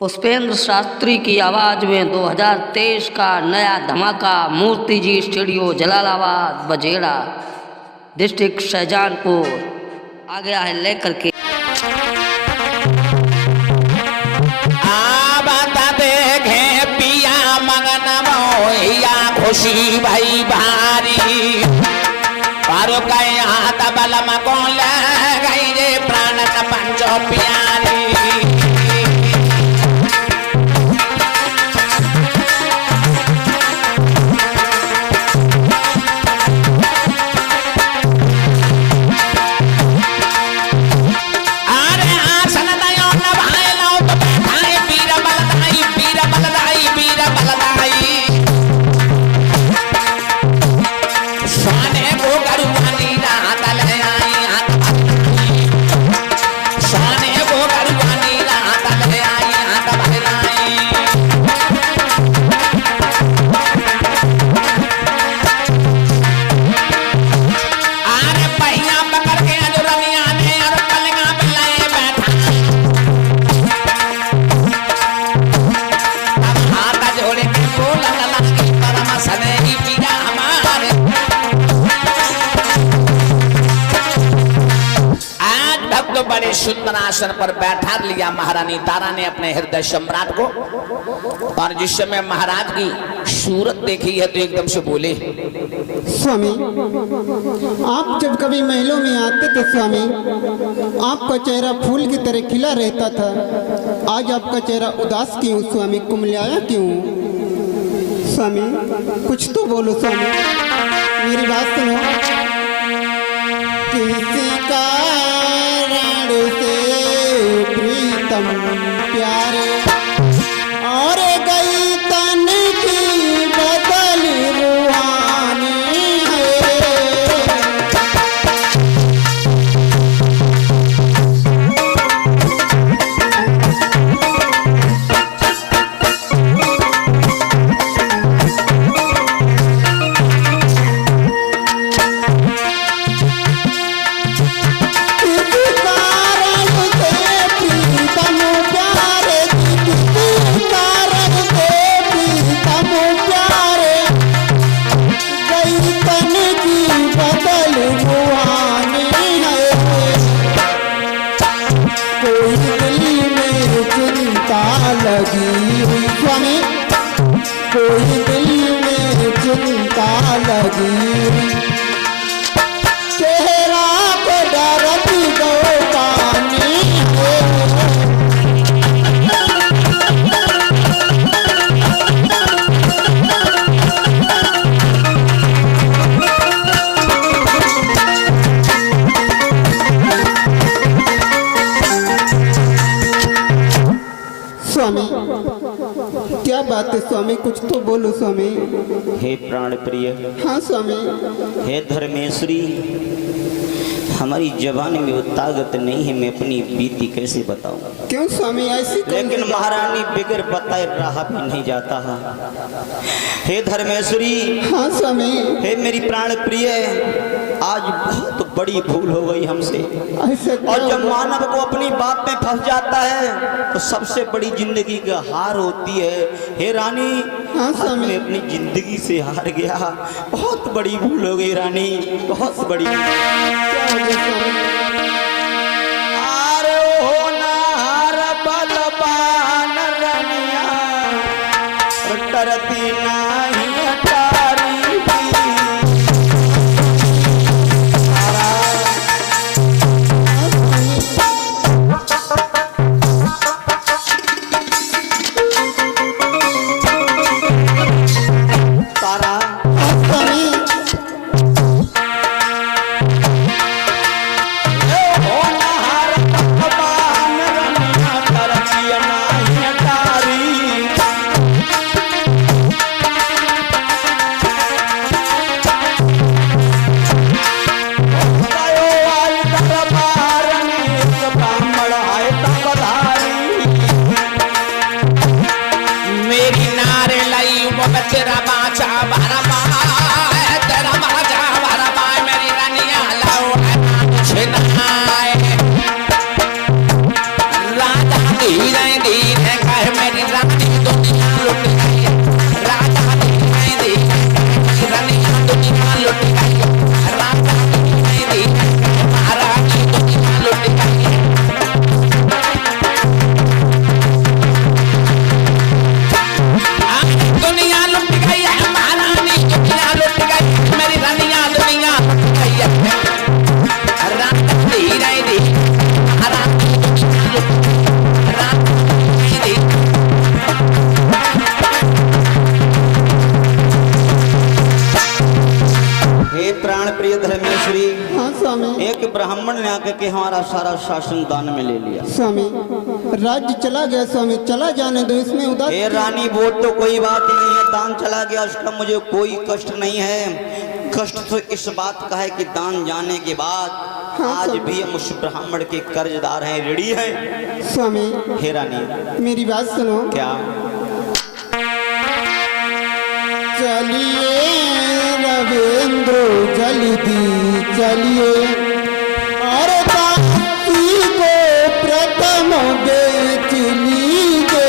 पुष्पेंद्र शास्त्री की आवाज में 2023 का नया धमाका मूर्ति जी स्टूडियो जलालाबाद बजेड़ा डिस्ट्रिक्ट शाहजहानपुर आ गया है लेकर के। खुशी भाई भारी पारो कई हाथ बलम को ले गई रे प्राण पंचो प्यारी बड़े सुंदर आसन पर बैठा लिया महारानी तारा ने अपने हृदय सम्राट को। और जिस समय महाराज की सूरत देखी है तो एकदम से बोले, स्वामी आप जब कभी महलों में आते थे स्वामी, आपका चेहरा फूल की तरह खिला रहता था। आज आपका चेहरा उदास क्यों स्वामी, कुमलाया क्यों? स्वामी कुछ तो बोलो स्वामी, मेरी बात सुनो। किसी कारण से प्रीतम प्यारे और गई तन की बदल रूहानी है। लगी हुई स्वामी, कोई दिल में चिंता लगी हुई, चेहरा को डरत दो पानी स्वामी। क्या बात है स्वामी, कुछ तो बोलो स्वामी। हे प्राण प्रिय, हाँ स्वामी। हे धर्मेश्वरी, हमारी जबान में वो ताकत नहीं है, मैं अपनी बीती कैसे बताऊं। क्यों स्वामी ऐसी? लेकिन महारानी बिगर बताए रहा भी नहीं जाता है। हे धर्मेश्वरी, हाँ स्वामी। हे मेरी प्राण प्रिय, आज बहुत बड़ी भूल हो गई हमसे। और जब मानव को अपनी बात में फंस जाता है तो सबसे बड़ी जिंदगी का हार होती है। हे रानी, हाँ मैं अपनी जिंदगी से हार गया, बहुत बड़ी भूल हो गई रानी, बहुत बड़ी। आरे हो नार बलबान रनिया तरती नहीं तेरा बाचा भरा तेरा बाचा भरा मेरी रानिया लाओ राजा धीरे धीरे कह करके हमारा सारा शासन दान में ले लिया। स्वामी राज्य चला गया स्वामी, चला जाने दो, इसमें उदास। हे रानी वो तो कोई बात नहीं है, दान चला गया उसका मुझे कोई कष्ट नहीं है। कष्ट तो इस बात का है कि दान जाने के बाद आज भी हम उस ब्राह्मण के कर्जदार हैं, ऋणी हैं। स्वामी हे रानी मेरी बात सुनो। क्या? चलिए रविंद्र जल्दी चलिए, और दासी को प्रथम बेच लीजिए।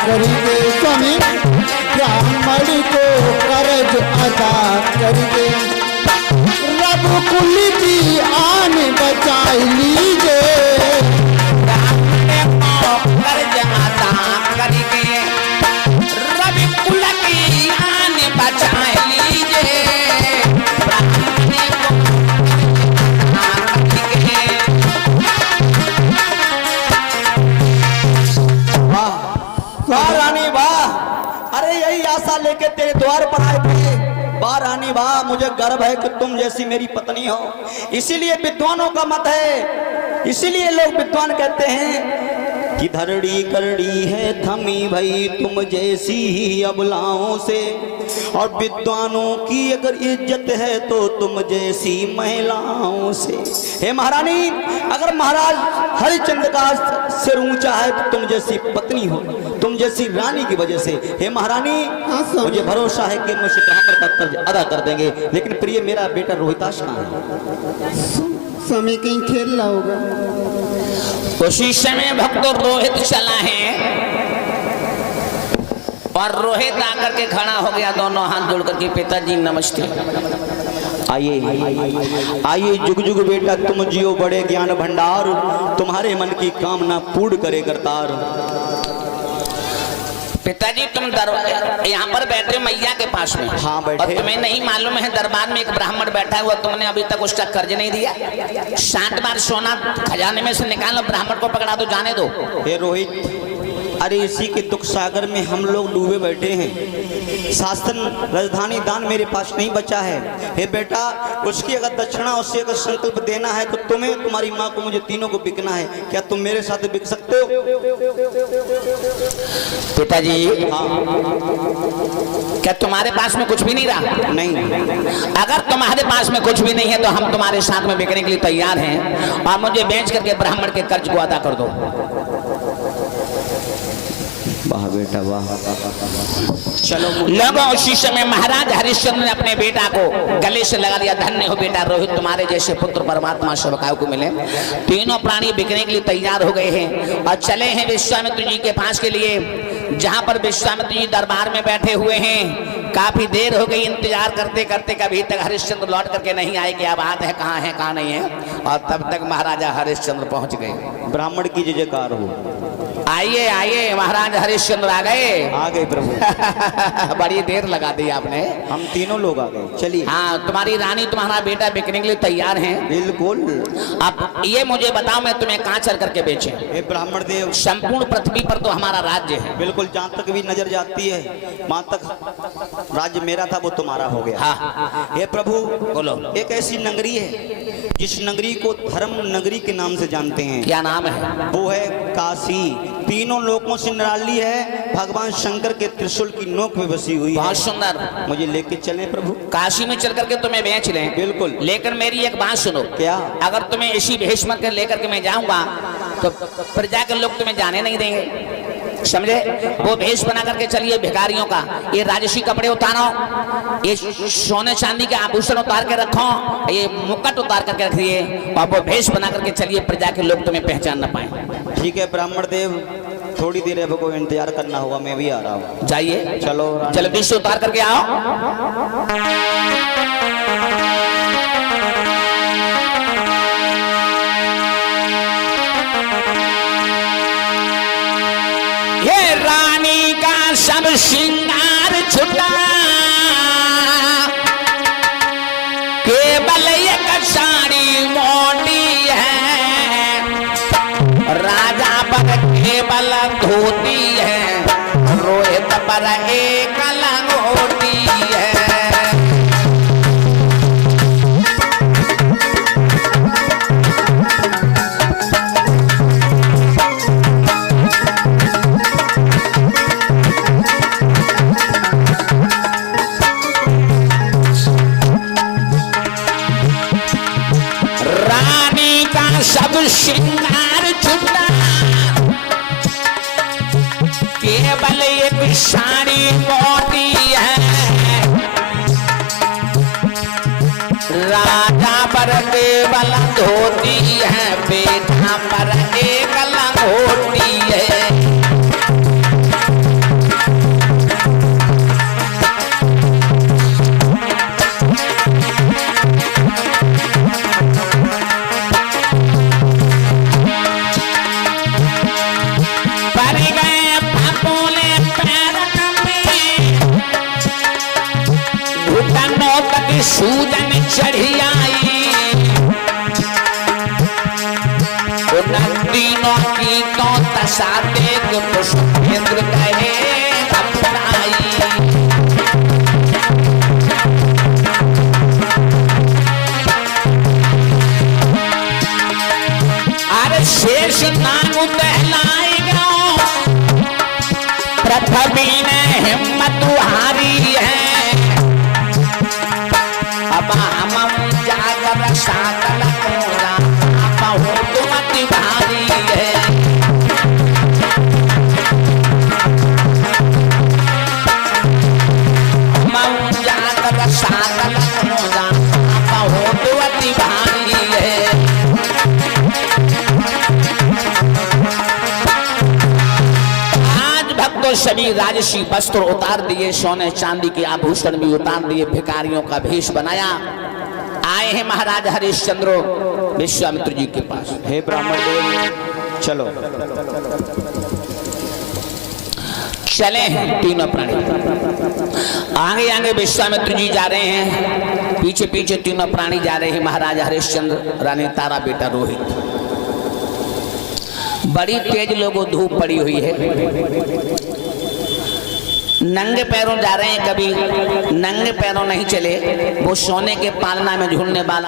करिए स्वामी, ब्राह्मण को कर्ज अदा करिए, रघुकुल की आन बचाई लीजिए। कर्ज अदा करिए, रघुकुल की आन बचाई लीजिए। वाह रानी वाह, अरे यही आशा लेके तेरे द्वार पर आए थे। वाह रानी वाह, मुझे गर्व है कि तुम जैसी मेरी पत्नी हो। इसीलिए विद्वानों का मत है, इसीलिए लोग विद्वान कहते हैं कि धरड़ी करड़ी है थमी भई तुम जैसी ही अबलाओं से, और विद्वानों की अगर इज्जत है तो तुम जैसी महिलाओं से। हे महारानी, अगर महाराज हरिश्चंद्र का सिर ऊंचा है तो तुम जैसी पत्नी हो, तुम जैसी रानी की वजह से। हे महारानी, मुझे भरोसा है कि मुझसे ब्राह्मण का कर्ज अदा कर देंगे। लेकिन प्रिय, मेरा बेटा रोहिताश कहाँ है? स्वामी कहीं खेल रहा होगा। उसी समय भक्त रोहित चला है और रोहित आकर के खड़ा हो गया, दोनों हाथ जोड़ करके, पिताजी नमस्ते। आइए आइए, जुग जुग बेटा तुम जियो बड़े ज्ञान भंडार, तुम्हारे मन की कामना पूर्ण करे करतार। पिताजी तुम यहाँ पर बैठे हो मैया के पास में। हाँ बैठे। और तुम्हें नहीं मालूम है दरबार में एक ब्राह्मण बैठा हुआ, तुमने अभी तक उसका कर्ज नहीं दिया। 60 बार सोना खजाने में से निकालो, ब्राह्मण को पकड़ा दो, जाने दो। हे रोहित, अरे इसी के दुख सागर में हम लोग डूबे बैठे हैं। शासन राजधानी दान मेरे पास नहीं बचा है। हे बेटा, उसकी अगर दक्षिणा, उससे अगर संकल्प देना है तो तुम्हें, तुम्हारी माँ को, मुझे तीनों को बिकना है। क्या तुम मेरे साथ बिक सकते हो? पिताजी हाँ। क्या तुम्हारे पास में कुछ भी नहीं रहा? नहीं। अगर तुम्हारे पास में कुछ भी नहीं है तो हम तुम्हारे साथ में बिकने के लिए तैयार हैं, और मुझे बेच करके ब्राह्मण के कर्ज को अदा कर दो। वाह बेटा वाह, चलो। लोगों उसी समय महाराज हरिश्चंद्र ने अपने बेटा को गले से लगा दिया। धन्य हो बेटा रोहित, तुम्हारे जैसे पुत्र परमात्मा सेवकाओं को मिले। तीनों प्राणी बिकने के लिए तैयार हो गए हैं और चले हैं विश्वामित्र जी के पास के लिए, जहां पर विश्वामित्र जी दरबार में बैठे हुए हैं। काफी देर हो गई इंतजार करते करते, कभी तक हरिश्चंद्र लौट करके नहीं आए कि अब बात है कहाँ नहीं है। और तब तक महाराजा हरिश्चंद्र पहुंच गए। ब्राह्मण की जय जयकार हो। आइए आइए, महाराज हरिश्चंद्र आ गए प्रभु। बड़ी देर लगा दी आपने। हम तीनों लोग आ गए, चलिए। हाँ, तुम्हारी रानी तुम्हारा बेटा बिकने के लिए तैयार हैं। बिल्कुल। अब ये मुझे बताओ, मैं तुम्हें कहाँ चल करके बेचे? हे ब्राह्मण देव, संपूर्ण पृथ्वी पर तो हमारा राज्य है। बिल्कुल, जहाँ तक भी नजर जाती है वहाँ तक राज्य मेरा था, वो तुम्हारा हो गया। हाँ। हे प्रभु बोलो। एक ऐसी नगरी है जिस नगरी को धर्म नगरी के नाम से जानते हैं। क्या नाम है? वो है काशी। तीनों लोकों से निराली है, भगवान शंकर के त्रिशूल की नोक में बसी हुई है। बहुत सुंदर। मुझे लेके चले प्रभु। काशी में चल करके तुम्हें बेच लें। बिल्कुल। लेकिन मेरी एक बात सुनो। क्या? अगर तुम्हें इसी भेष में लेकर के मैं जाऊंगा तो प्रजा के लोग तुम्हें जाने नहीं देंगे, समझे? वो भेष बना करके चलिए भिखारियों का, ये राजसी कपड़े उतारो, ये सोने चांदी के आभूषण उतार के रखो, ये मुकुट उतार करके रखिए, और वो भेष बना करके चलिए, प्रजा के लोग तुम्हें पहचान न पाए। ठीक है ब्राह्मण देव, थोड़ी देर अब को इंतजार करना होगा, मैं भी आ रहा हूँ। जाइए, चलो जल्दी से उतार करके आओ। ये रानी का सब श्रृंगार छुटा, केवल एक साड़ी मोटी है, राजा पर केवल धोती है, रोहित पर एक लंगोटी है। रानी का सब श्रृंगार छुटा, केवल एक साड़ी मोटी है, राजा पर केवल धोती है, बेटा पर एक लंगोटी है। सूजन चढ़ी आई, तीनों की तो दशा देख पुष्पेंद्र कहे अपनाई। अरे शेष नाग दहलाई गो, पृथ्वी ने हिम्मत हारी है, अब हम जागर साकल कोरा बहुत अति भारी है। हम जागर साकल कोरा बहुत अति भारी है। आज भक्तों सभी राजसी वस्त्र उतार दिए, सोने चांदी के आभूषण भी उतार दिए, भिखारियों का भेष बनाया, आए हैं महाराज हरिश्चंद्र विश्वामित्र जी के पास। हे ब्राह्मण देव, चलो चले हैं तीनों प्राणी। आगे आगे विश्वामित्र जी जा रहे हैं, पीछे पीछे तीनों प्राणी जा रहे हैं। महाराज हरिश्चंद्र, रानी तारा, बेटा रोहित। बड़ी तेज लोगों धूप पड़ी हुई है, नंगे पैरों जा रहे हैं, कभी नंगे पैरों नहीं चले, वो सोने के पालना में झूलने वाला